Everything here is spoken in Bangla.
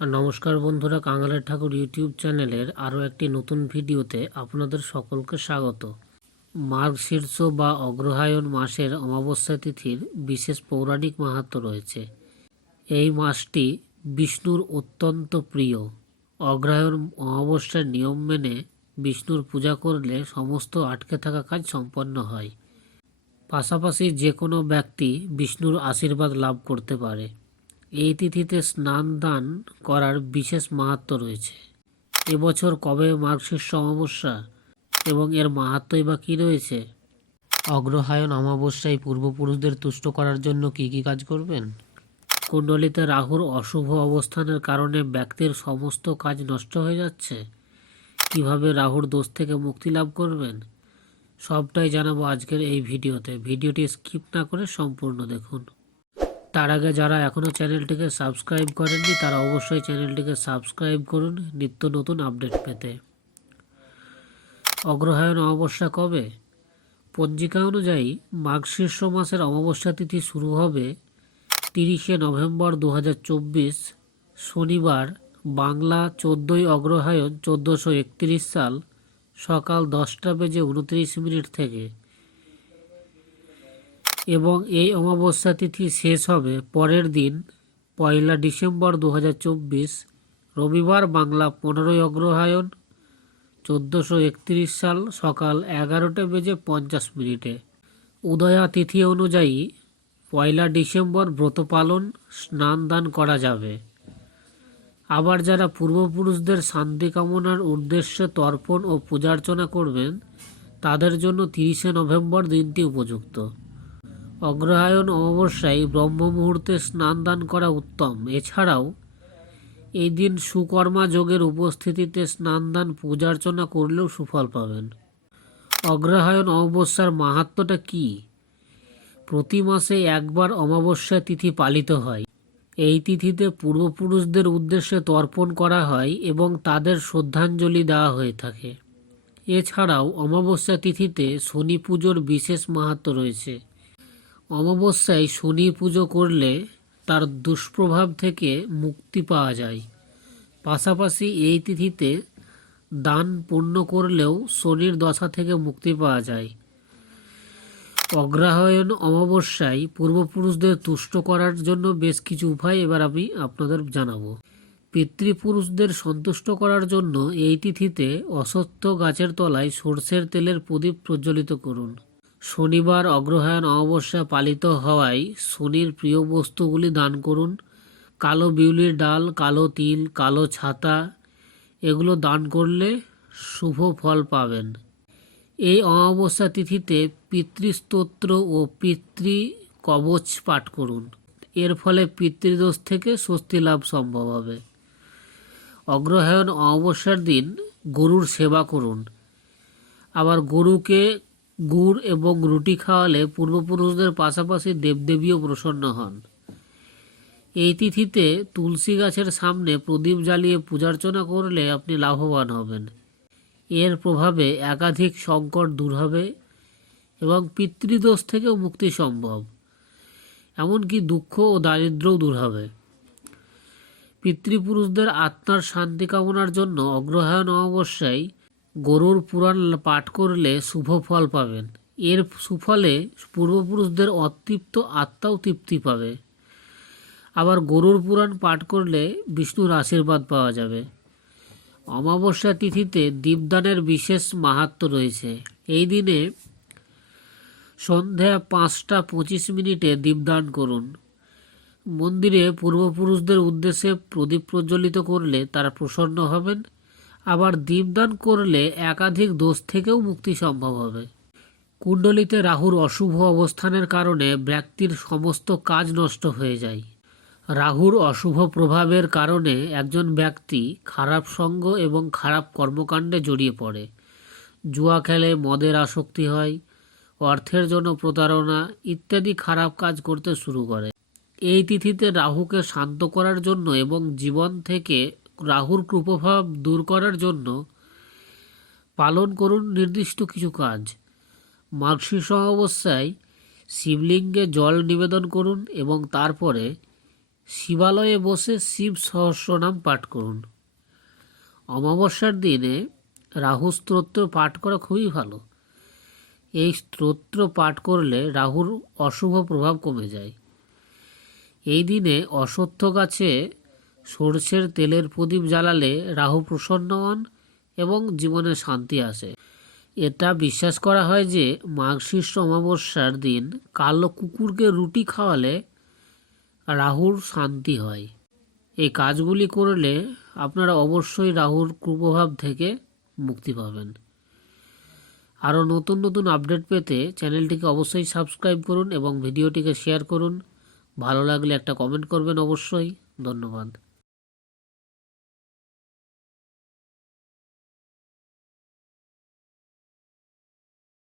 নমস্কার বন্ধুরা কাঙালের ঠাকুর ইউটিউব চ্যানেলের আরও একটি নতুন ভিডিওতে আপনাদের সকলকে স্বাগত। মার্গ শীর্ষ বা অগ্রহায়ণ মাসের অমাবস্যা তিথির বিশেষ পৌরাণিক মাহাত্ম রয়েছে। এই মাসটি বিষ্ণুর অত্যন্ত প্রিয়। অগ্রহায়ণ অমাবস্যার নিয়ম মেনে বিষ্ণুর পূজা করলে সমস্ত আটকে থাকা কাজ সম্পন্ন হয়। পাশাপাশি যে কোনো ব্যক্তি বিষ্ণুর আশীর্বাদ লাভ করতে পারে। এই তিথিতে স্নান দান করার বিশেষ মাহাত্ম রয়েছে। এবছর কবে মার্গশীর্ষ অমাবস্যা এবং এর মাহাত্মই বা কী রয়েছে? অগ্রহায়ণ অমাবস্যায় পূর্বপুরুষদের তুষ্ট করার জন্য কি কি কাজ করবেন? কুণ্ডলিতে রাহুর অশুভ অবস্থানের কারণে ব্যক্তির সমস্ত কাজ নষ্ট হয়ে যাচ্ছে। কীভাবে রাহুর দোষ থেকে মুক্তি লাভ করবেন? সবটাই জানাব আজকের এই ভিডিওতে। ভিডিওটি স্কিপ না করে সম্পূর্ণ দেখুন। তার আগে যারা এখনও চ্যানেলটিকে সাবস্ক্রাইব করেননি, তারা অবশ্যই চ্যানেলটিকে সাবস্ক্রাইব করুন নিত্য নতুন আপডেট পেতে। অগ্রহায়ণ অমাবস্যা কবে? পঞ্জিকা অনুযায়ী মাঘ শীর্ষ মাসের অমাবস্যা তিথি শুরু হবে তিরিশে নভেম্বর দু হাজার চব্বিশ, শনিবার বাংলা চোদ্দোই অগ্রহায়ণ চোদ্দোশো সাল সকাল দশটা বেজে উনত্রিশ মিনিট থেকে। এবং এই অমাবস্যা তিথি শেষ হবে পরের দিন, পয়লা ডিসেম্বর দু হাজার চব্বিশ, রবিবার বাংলা পনেরোই অগ্রহায়ণ, চোদ্দোশো একত্রিশ সাল সকাল এগারোটা বেজে পঞ্চাশ মিনিটে। উদয়া তিথি অনুযায়ী পয়লা ডিসেম্বর ব্রত পালন, স্নান দান করা যাবে। আবার যারা পূর্বপুরুষদের শান্তি কামনার উদ্দেশ্যে তর্পণ ও পূজার্চনা করবেন, তাদের জন্য তিরিশে নভেম্বর দিনটি উপযুক্ত। অগ্রহায়ণ অমাবস্যায় ব্রহ্ম মুহূর্তে স্নান দান করা উত্তম। এছাড়াও এই দিন সুকর্মা যোগের উপস্থিতিতে স্নান দান পূজার্চনা করলেও সুফল পাবেন। অগ্রহায়ণ অমাবস্যার মাহাত্ম্যটা কি? প্রতি মাসে একবার অমাবস্যা তিথি পালিত হয়। এই তিথিতে পূর্বপুরুষদের উদ্দেশ্যে তর্পণ করা হয় এবং তাদের শ্রদ্ধাঞ্জলি দেওয়া হয়ে থাকে। এছাড়াও, অমাবস্যা তিথিতে শনি পুজোর বিশেষ মাহাত্ম্য রয়েছে। অমাবস্যায় শনি পুজো করলে তার দুষ্প্রভাব থেকে মুক্তি পাওয়া যায়। পাশাপাশি এই তিথিতে দান পূর্ণ করলেও শনির দশা থেকে মুক্তি পাওয়া যায়। অগ্রহায়ণ অমাবস্যায় পূর্বপুরুষদের তুষ্ট করার জন্য বেশ কিছু উপায় এবার আমি আপনাদের জানাব। পিতৃপুরুষদের সন্তুষ্ট করার জন্য এই তিথিতে অসত্য গাছের তলায় সর্ষের তেলের প্রদীপ প্রজ্বলিত করুন। শনিবার অগ্রহায়ণ অমাবস্যা পালিত হওয়ায় শনির প্রিয় বস্তুগুলি দান করুন। কালো বিউলির ডাল, কালো তিল, কালো ছাতা, এগুলো দান করলে শুভ ফল পাবেন। এই অমাবস্যা তিথিতে পিতৃস্তোত্র ও পিতৃ কবচ পাঠ করুন। এর ফলে পিতৃদোষ থেকে স্বস্তি লাভ সম্ভব হবে। অগ্রহায়ণ অমাবস্যার দিন গরুর সেবা করুন। আবার গরুকে গুড় এবং রুটি খাওয়ালে পূর্বপুরুষদের পাশাপাশি দেবদেবীও প্রসন্ন হন। এই তিথিতে তুলসী গাছের সামনে প্রদীপ জ্বালিয়ে পূজার্চনা করলে আপনি লাভবান হবেন। এর প্রভাবে একাধিক সংকট দূর হবে এবং পিতৃদোষ থেকেও মুক্তি সম্ভব, এমনকি দুঃখ ও দারিদ্রও দূর হবে। পিতৃপুরুষদের আত্মার শান্তি কামনার জন্য অগ্রহায়ণ অমাবস্যায় গরুর পুরাণ পাঠ করলে শুভ ফল পাবেন। এর সুফলে পূর্বপুরুষদের অতৃপ্ত আত্মাও তৃপ্তি পাবে। আবার গরুর পুরাণ পাঠ করলে বিষ্ণুর আশীর্বাদ পাওয়া যাবে। অমাবস্যা তিথিতে দীপদানের বিশেষ মাহাত্ম রয়েছে। এই দিনে সন্ধ্যা পাঁচটা পঁচিশ মিনিটে দীপদান করুন। মন্দিরে পূর্বপুরুষদের উদ্দেশ্যে প্রদীপ প্রজ্বলিত করলে তারা প্রসন্ন হবেন। আবার দীপদান করলে একাধিক দোষ থেকেও মুক্তি সম্ভব হবে। কুণ্ডলিতে রাহুর অশুভ অবস্থানের কারণে ব্যক্তির সমস্ত কাজ নষ্ট হয়ে যায়। রাহুর অশুভ প্রভাবের কারণে একজন ব্যক্তি খারাপ সঙ্গ এবং খারাপ কর্মকাণ্ডে জড়িয়ে পড়ে। জুয়া খেলে মদের আসক্তি হয়, অর্থের জন্য প্রতারণা ইত্যাদি খারাপ কাজ করতে শুরু করে। এই তিথিতে রাহুকে শান্ত করার জন্য এবং জীবন থেকে রাহুর কুপ্রভাব দূর করার জন্য পালন করুন নির্দিষ্ট কিছু কাজ। মার্গশীর্ষ অবস্থায় শিবলিঙ্গে জল নিবেদন করুন এবং তারপরে শিবালয়ে বসে শিব সহস্রনাম পাঠ করুন। অমাবস্যার দিনে রাহু স্তোত্র পাঠ করা খুবই ভালো। এই স্তোত্র পাঠ করলে রাহুর অশুভ প্রভাব কমে যায়। এই দিনে অশ্বত্থ গাছে সর্ষের তেলের প্রদীপ জ্বালালে রাহু প্রসন্ন হন এবং জীবনে শান্তি আসে। এটা বিশ্বাস করা হয় যে মাঘশীর্ষ অমাবস্যার দিন কালো কুকুরকে রুটি খাওয়ালে রাহুর শান্তি হয়। এই কাজগুলি করলে আপনারা অবশ্যই রাহুর কুপ্রভাব থেকে মুক্তি পাবেন। আরও নতুন নতুন আপডেট পেতে চ্যানেলটিকে অবশ্যই সাবস্ক্রাইব করুন এবং ভিডিওটিকে শেয়ার করুন। ভালো লাগলে একটা কমেন্ট করবেন অবশ্যই। ধন্যবাদ।